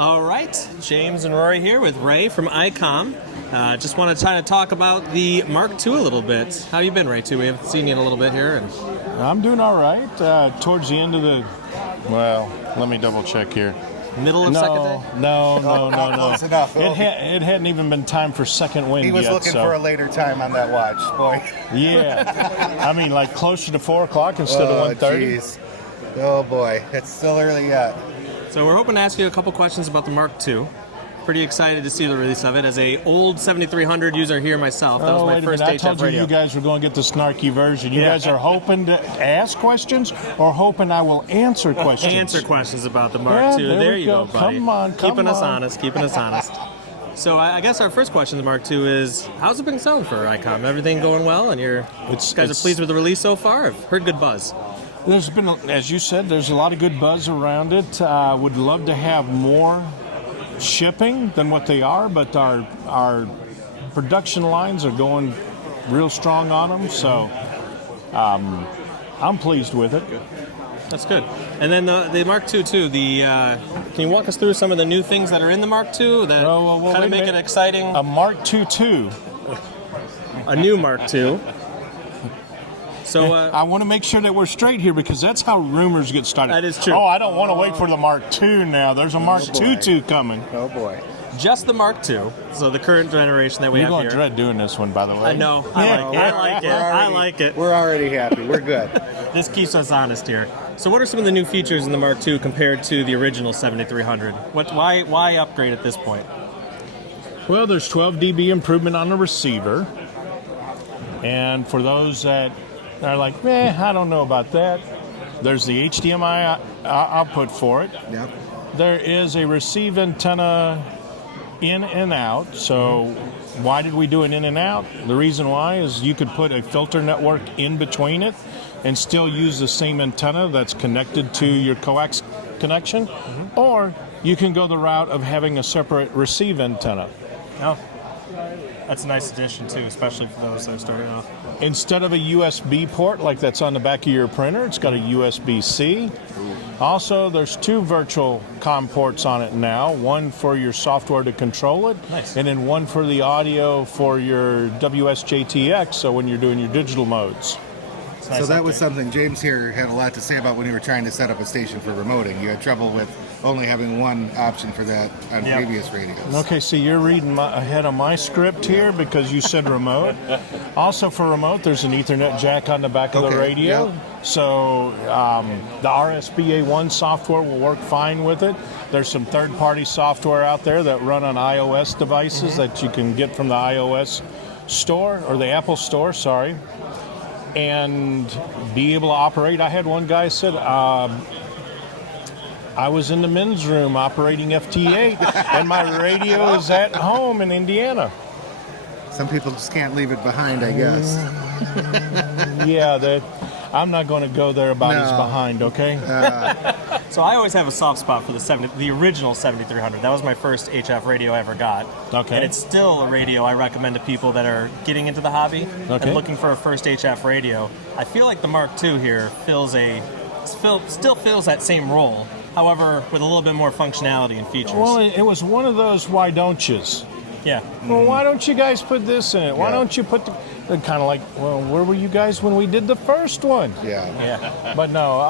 All right, James and Rory here with Ray from Icom. Just want to try to talk about the Mark II a little bit. How you been, Ray? We haven't seen you in a little bit here. I'm doing all right. Towards the end of the, well, let me double check here. Middle of second day? No. Close enough. It hadn't even been time for second wind yet. He was looking for a later time on that watch, boy. Yeah. I mean, like closer to 4 o'clock instead of 1:30. Geez. Oh, boy. It's still early yet. So we're hoping to ask you a couple questions about the Mark II. Pretty excited to see the release of it. As a old 7300 user here myself, that was my first HF radio. I told you guys were going to get the snarky version. You guys are hoping to ask questions or hoping I will answer questions? Answer questions about the Mark II. There you go, buddy. Come on. Keeping us honest. So I guess our first question to Mark II is, how's it been selling for Icom? Everything going well, and you guys are pleased with the release so far? I've heard good buzz. There's been, as you said, there's a lot of good buzz around it. Would love to have more shipping than what they are, but our production lines are going real strong on them, so I'm pleased with it. That's good. And then the Mark II too. Can you walk us through some of the new things that are in the Mark II that kind of make it exciting? A Mark II. A new Mark II. So I want to make sure that we're straight here because that's how rumors get started. That is true. Oh, I don't want to wait for the Mark II now. There's a Mark II coming. Oh, boy. Just the Mark II, so the current generation that we have here. You're going to dread doing this one, by the way. I know. I like it. We're already happy. We're good. This keeps us honest here. So what are some of the new features in the Mark II compared to the original 7300? Why upgrade at this point? Well, there's 12 dB improvement on the receiver. And for those that are like, I don't know about that, there's the HDMI output for it. Yep. There is a receive antenna in and out. So why did we do an in and out? The reason why is you could put a filter network in between it and still use the same antenna that's connected to your coax connection, or you can go the route of having a separate receive antenna. Oh, that's a nice addition too, especially for those that are starting off. Instead of a USB port like that's on the back of your printer, it's got a USB-C. Also, there's 2 virtual COM ports on it now, one for your software to control it, and then one for the audio for your WSJTX, so when you're doing your digital modes. So that was something James here had a lot to say about when you were trying to set up a station for remoting. You had trouble with only having one option for that on previous radios. Okay, so you're reading ahead of my script here because you said remote. Also for remote, there's an Ethernet jack on the back of the radio. Yep. So the RSBA1 software will work fine with it. There's some third-party software out there that run on iOS devices that you can get from the iOS store, or the Apple store, sorry, and be able to operate. I had one guy said, I was in the men's room operating FT8, and my radio is at home in Indiana. Some people just can't leave it behind, I guess. I'm not going to go there about his behind, okay? So I always have a soft spot for the original 7300. That was my first HF radio I ever got. Okay. And it's still a radio I recommend to people that are getting into the hobby and looking for a first HF radio. I feel like the Mark II here still fills that same role. However, with a little bit more functionality and features. Well, it was one of those why don't yous. Yeah. Well, why don't you guys put this in it? Why don't you put kind of like, well, where were you guys when we did the first one? Yeah. But no,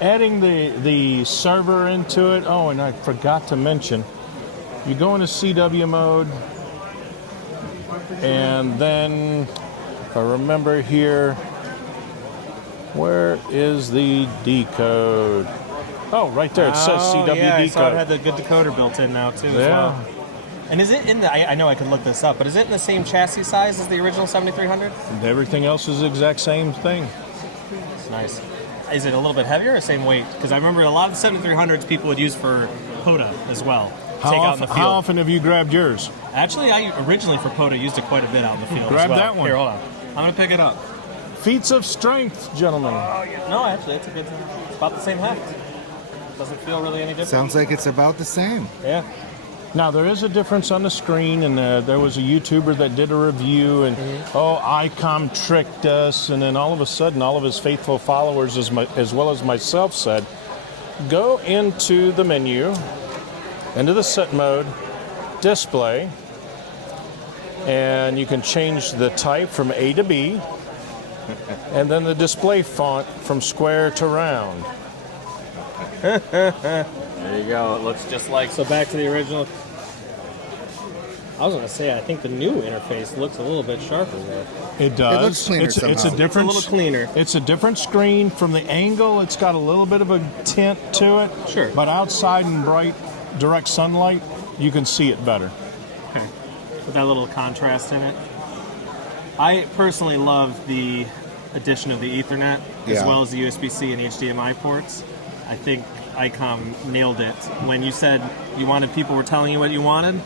adding the server into it. Oh, and I forgot to mention, you go into CW mode, and then, if I remember here, where is the decode? Oh, right there. It says CW decode. I saw it had the good decoder built in now, too, as well. And is it in the, I know I could look this up, but is it in the same chassis size as the original 7300? Everything else is the exact same thing. That's nice. Is it a little bit heavier or same weight? Because I remember a lot of the 7300s people would use for POTA as well. How often have you grabbed yours? Actually, I originally for POTA used it quite a bit out in the field Grab as well. that one. Here, hold on. I'm going to pick it up. Feats of strength, gentlemen. No, actually, it's it's about the same heft. Doesn't feel really any different. Sounds like it's about the same. Yeah. Now, there is a difference on the screen, and there was a YouTuber that did a review, and, Icom tricked us, and then all of a sudden, all of his faithful followers, as well as myself, said, go into the menu, into the set mode, display, and you can change the type from A to B, and then the display font from square to round. There you go. It looks just like. So back to the original. I was going to say, I think the new interface looks a little bit sharper there. It does. It looks cleaner it's a somehow. different, It's a little cleaner. It's a different screen. From the angle, it's got a little bit of a tint to it. Sure. But outside in bright, direct sunlight, you can see it better. Okay. With that little contrast in it. I personally love the addition of the Ethernet as well as the USB-C and HDMI ports. I think Icom nailed it. When you said you wanted, people were telling you what you wanted.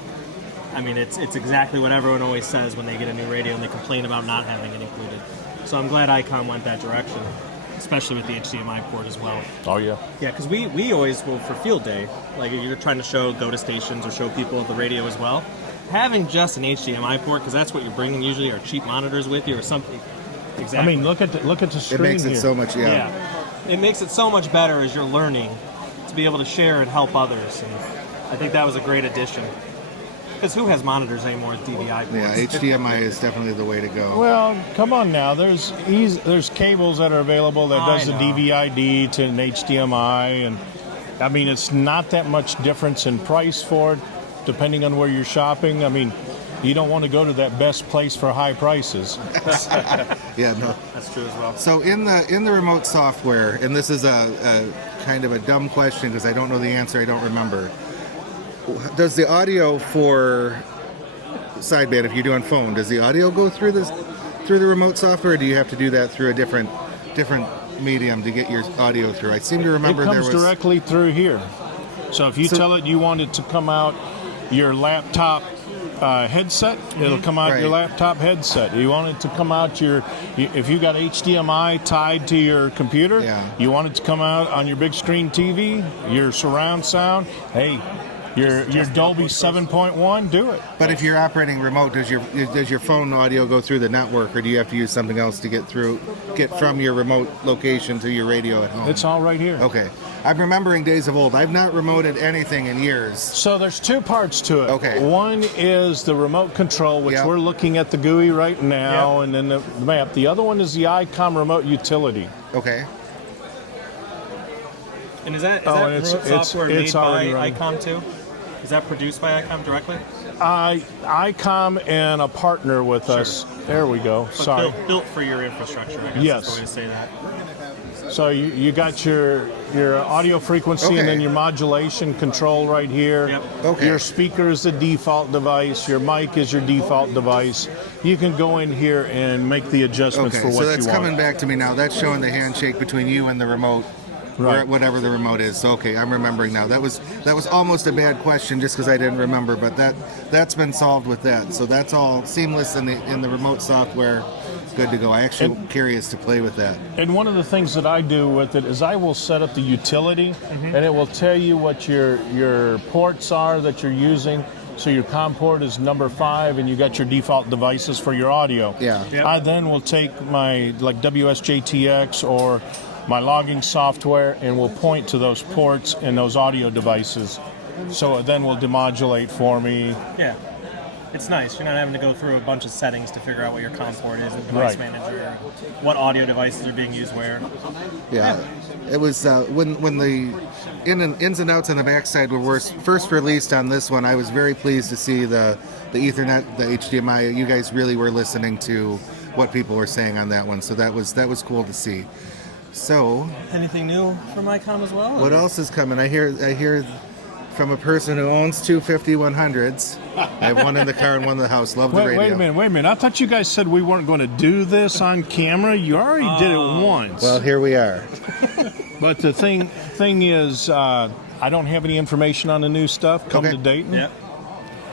I mean, it's exactly what everyone always says when they get a new radio and they complain about not having it included. So I'm glad Icom went that direction, especially with the HDMI port as well. Oh, yeah. Yeah, because we always will, for field day, like if you're trying to go to stations or show people the radio as well, having just an HDMI port, because that's what you're bringing usually, are cheap monitors with you or something. Exactly. I mean, look at the screen. It makes it here. so much, It makes it so much better as you're learning to be able to share and help others. And I think that was a great addition. Because who has monitors anymore with DVI ports? Yeah, HDMI is definitely the way to go. Well, come on now. There's cables that are available that does the DVI-D to an HDMI, and I mean, it's not that much difference in price for it, depending on where you're shopping. I mean, you don't want to go to that best place for high prices. Yeah, no. That's true as well. So in the remote software, and this is a kind of a dumb question because I don't know the answer, I don't remember. Does the audio for sideband, if you're doing phone, does the audio go through the remote software, or do you have to do that through a different medium to get your audio through? I seem to remember it comes directly through here. So if you tell it you want it to come out your laptop headset, it'll come out your laptop headset. You want it to come out if you got HDMI tied to your computer, you want it to come out on your big screen TV, your surround sound, hey, your Dolby 7.1, do it. But if you're operating remote, does your phone audio go through the network, or do you have to use something else to get from your remote location to your radio at home? It's all right here. Okay. I'm remembering days of old. I've not remoted anything in years. So there's two parts to it. Okay. One is the remote control, which we're looking at the GUI right now, and then the map. The other one is the Icom remote utility. Okay. And is that remote software made by running. Icom too? Is that produced by Icom directly? Icom and a partner with us. There we go. But Sorry. built for your infrastructure, I guess Yes. is the way to say that. So you got your audio frequency and then your modulation control right here. Yep. Okay. Your speaker is the default device. Your mic is your default device. You can go in here and make the adjustments for what you want. So that's coming back to me now. That's showing the handshake between you and the remote. Right. Whatever the remote is. So, okay, I'm remembering now. That was almost a bad question just because I didn't remember, but that's been solved with that. So that's all seamless in the remote software. Good to go. I actually am curious to play with that. And one of the things that I do with it is I will set up the utility, and it will tell you what your ports are that you're using. So your COM port is number 5, and you got your default devices for your audio. Yeah. Yep. I then will take my WSJTX or my logging software and will point to those ports and those audio devices. So it then will demodulate for me. Yeah. It's nice. You're not having to go through a bunch of settings to figure out what your COM port is and device manager, what audio devices are being used where. Yeah. It was when the ins and outs on the backside were first released on this one, I was very pleased to see the Ethernet, the HDMI. You guys really were listening to what people were saying on that one, so that was cool to see. So, anything new from Icom as well? What else is coming? I hear from a person who owns two 5100s. I have one in the car and one in the house. Love the radio. Wait a minute. I thought you guys said we weren't going to do this on camera. You already did it once. Well, here we are. But the thing is, I don't have any information on the new stuff. Come to Dayton. Yeah.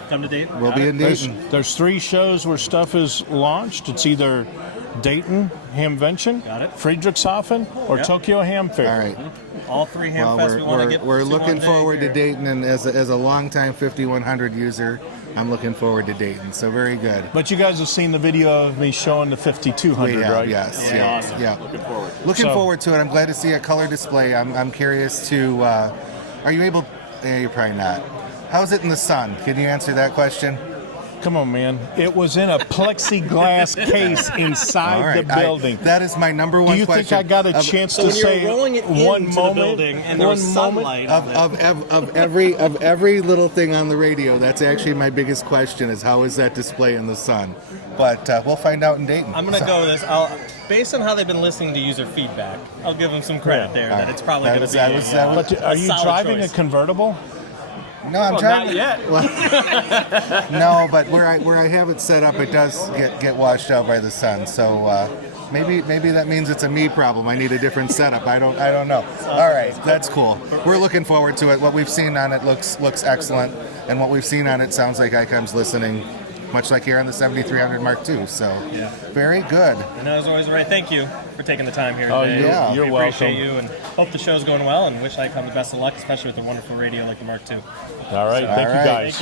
Come to Dayton. We'll be in Dayton. There's 3 shows where stuff is launched. It's either Dayton Hamvention, Friedrichshafen, or Tokyo Ham Fair. All right. All 3 Ham Fests we want to get. We're looking forward to Dayton, and as a longtime 5100 user, I'm looking forward to Dayton. So very good. But you guys have seen the video of me showing the 5200, right? Yes. Yeah, awesome. Yeah. Looking forward. Forward to it. I'm glad to see a color display. I'm curious to. Are you able? You're probably not. How's it in the sun? Can you answer that question? Come on, man. It was in a plexiglass case inside the building. That is my number one question. Do you think I got a chance to say rolling it one into moment? The building and there was sunlight of every little thing on the radio, that's actually my biggest question is how is that display in the sun? But we'll find out in Dayton. I'm going to go with this. Based on how they've been listening to user feedback, I'll give them some credit there that it's probably going to be But are you driving choice. a convertible? No, I'm trying. Not yet. No, but where I have it set up, it does get washed out by the sun. So maybe that means it's a me problem. I need a different setup. I don't know. All right, that's cool. We're looking forward to it. What we've seen on it looks excellent, and what we've seen on it sounds like Icom's listening, much like here on the 7300 Mark II. So very good. And as always, Ray, thank you for taking the time here today. Oh, yeah. You're welcome. Appreciate you, and hope the show's going well, and wish Icom the best of luck, especially with a wonderful radio like the Mark II. All right, thank you guys. Thanks.